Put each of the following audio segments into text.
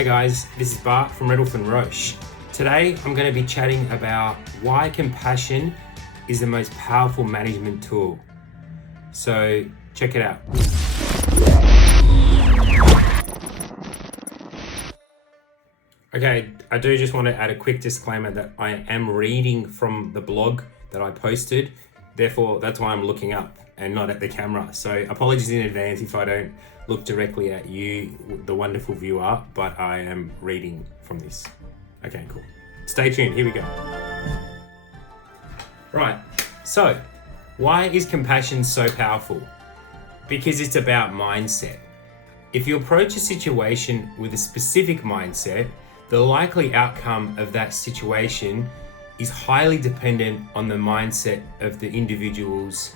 Hey guys, this is Bart from Redolf and Roche. Today I'm going to be chatting about why compassion is the most powerful management tool. So check it out. Okay, I do just want to add a quick disclaimer that I am reading from the blog that I posted. Therefore, that's why I'm looking up and not at the camera. So apologies in advance if I don't look directly at you, the wonderful viewer, but I am reading from this. Okay, cool. Stay tuned, here we go. Right, so why is compassion so powerful? Because it's about mindset. If you approach a situation with a specific mindset, the likely outcome of that situation is highly dependent on the mindset of the individuals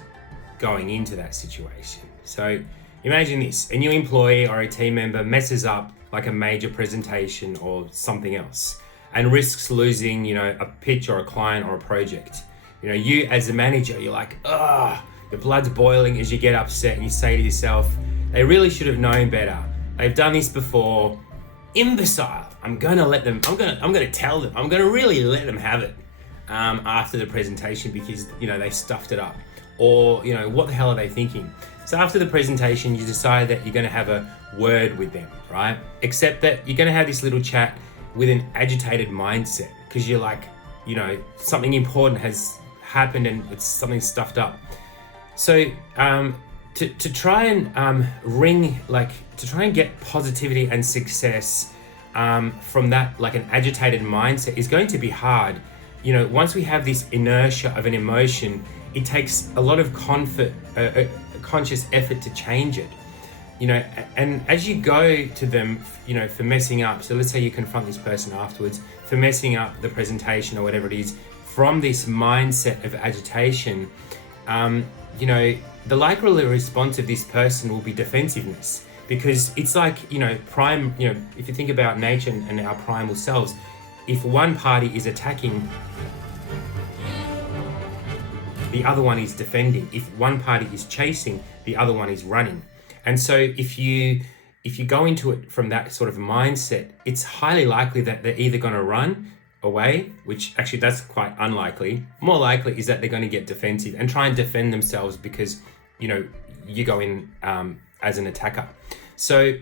going into that situation. So imagine this, a new employee or a team member messes up like a major presentation or something else and risks losing, a pitch or a client or a project. You as a manager, you're like, your blood's boiling as you get upset and you say to yourself, they really should have known better. They've done this before. Imbecile. I'm gonna tell them. I'm gonna really let them have it after the presentation because, they stuffed it up. Or, what the hell are they thinking? So after the presentation, you decide that you're gonna have a word with them, right? Except that you're gonna have this little chat with an agitated mindset because you're like, something important has happened and it's something stuffed up. So to try and get positivity and success from that, like an agitated mindset, is going to be hard. Once we have this inertia of an emotion, it takes a lot of conscious effort to change it. And as you go to them, for messing up, so let's say you confront this person afterwards for messing up the presentation or whatever it is, from this mindset of agitation, the likely response of this person will be defensiveness, because it's like, if you think about nature and our primal selves, if one party is attacking, the other one is defending. If one party is chasing, the other one is running. And so if you go into it from that sort of mindset, it's highly likely that they're either going to run away, which actually that's quite unlikely. More likely is that they're going to get defensive and try and defend themselves because, you go in as an attacker. So,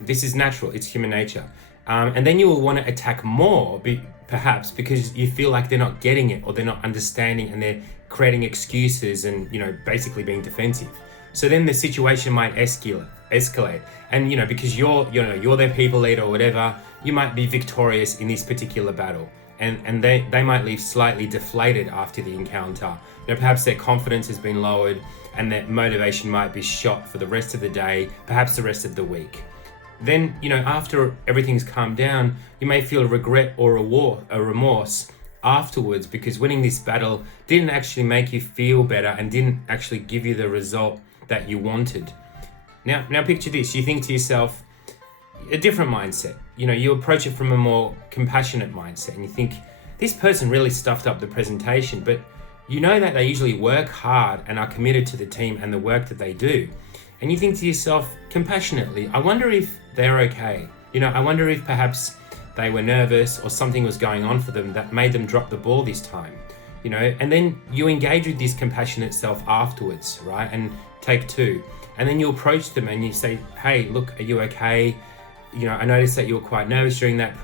this is natural. It's human nature. And then you will want to attack more, perhaps because you feel like they're not getting it or they're not understanding and they're creating excuses and, basically being defensive. So then the situation might escalate. And, because you're their people leader or whatever, you might be victorious in this particular battle. And they might leave slightly deflated after the encounter. Perhaps their confidence has been lowered and their motivation might be shot for the rest of the day, perhaps the rest of the week. Then, after everything's calmed down, you may feel regret or a remorse afterwards because winning this battle didn't actually make you feel better and didn't actually give you the result that you wanted. Now picture this. You think to yourself, a different mindset. You approach it from a more compassionate mindset and you think, this person really stuffed up the presentation, but you know that they usually work hard and are committed to the team and the work that they do. And you think to yourself compassionately, I wonder if they're okay. I wonder if perhaps they were nervous or something was going on for them that made them drop the ball this time. And then you engage with this compassionate self afterwards, right? And take two. And then you approach them and you say, hey, look, are you okay? I noticed that you were quite nervous during that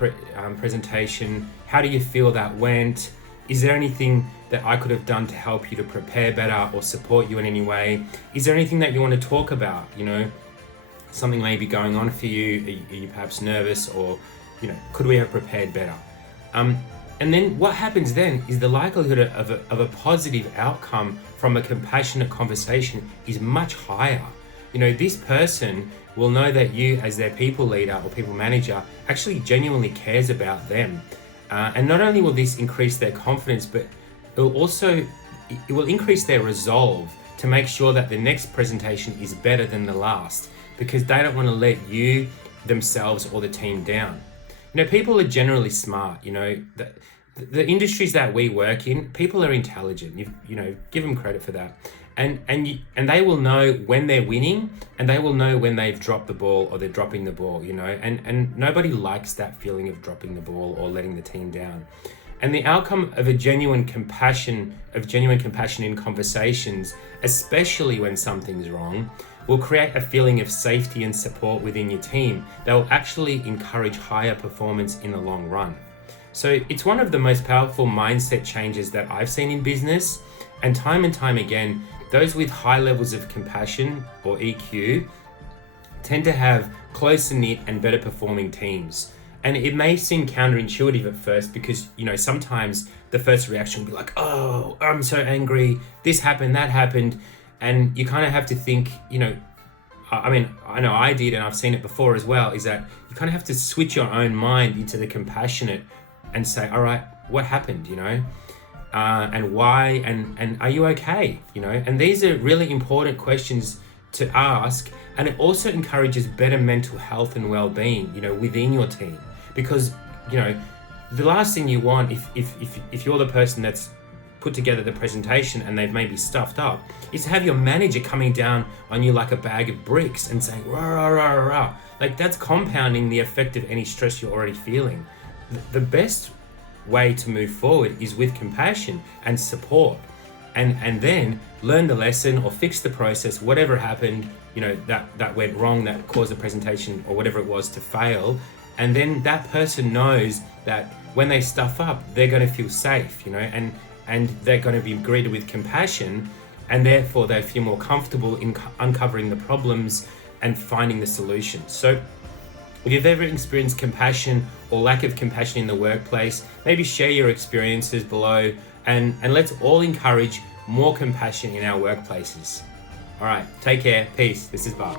presentation. How do you feel that went? Is there anything that I could have done to help you to prepare better or support you in any way? Is there anything that you want to talk about? Something may be going on for you. Are you perhaps nervous or, could we have prepared better? And then what happens then is the likelihood of a positive outcome from a compassionate conversation is much higher. This person will know that you as their people leader or people manager actually genuinely cares about them. And not only will this increase their confidence, but it will increase their resolve to make sure that the next presentation is better than the last, because they don't want to let you, themselves, or the team down. People are generally smart. The industries that we work in, people are intelligent. Give them credit for that. And they will know when they're winning, and they will know when they've dropped the ball or they're dropping the ball, and nobody likes that feeling of dropping the ball or letting the team down. And the outcome of genuine compassion in conversations, especially when something's wrong, will create a feeling of safety and support within your team that will actually encourage higher performance in the long run. So it's one of the most powerful mindset changes that I've seen in business, and time again, those with high levels of compassion, or EQ, tend to have closer knit and better performing teams. And it may seem counterintuitive at first because, sometimes the first reaction will be like, oh, I'm so angry, this happened, that happened. And you kind of have to think, I know I did, and I've seen it before as well, is that you kind of have to switch your own mind into the compassionate and say, all right, what happened, and why, and are you okay, And these are really important questions to ask, and it also encourages better mental health and well-being, within your team. Because, the last thing you want, if you're the person that's put together the presentation and they've maybe stuffed up, is to have your manager coming down on you like a bag of bricks and saying, rah, rah, rah, rah. Like, that's compounding the effect of any stress you're already feeling. The best way to move forward is with compassion and support, and then learn the lesson or fix the process, whatever happened, that went wrong, that caused the presentation or whatever it was to fail. And then that person knows that when they stuff up, they're going to feel safe, and they're going to be greeted with compassion, and therefore they feel more comfortable in uncovering the problems and finding the solutions. So if you've ever experienced compassion or lack of compassion in the workplace, maybe share your experiences below, and let's all encourage more compassion in our workplaces. All right, take care. Peace. This is Bob.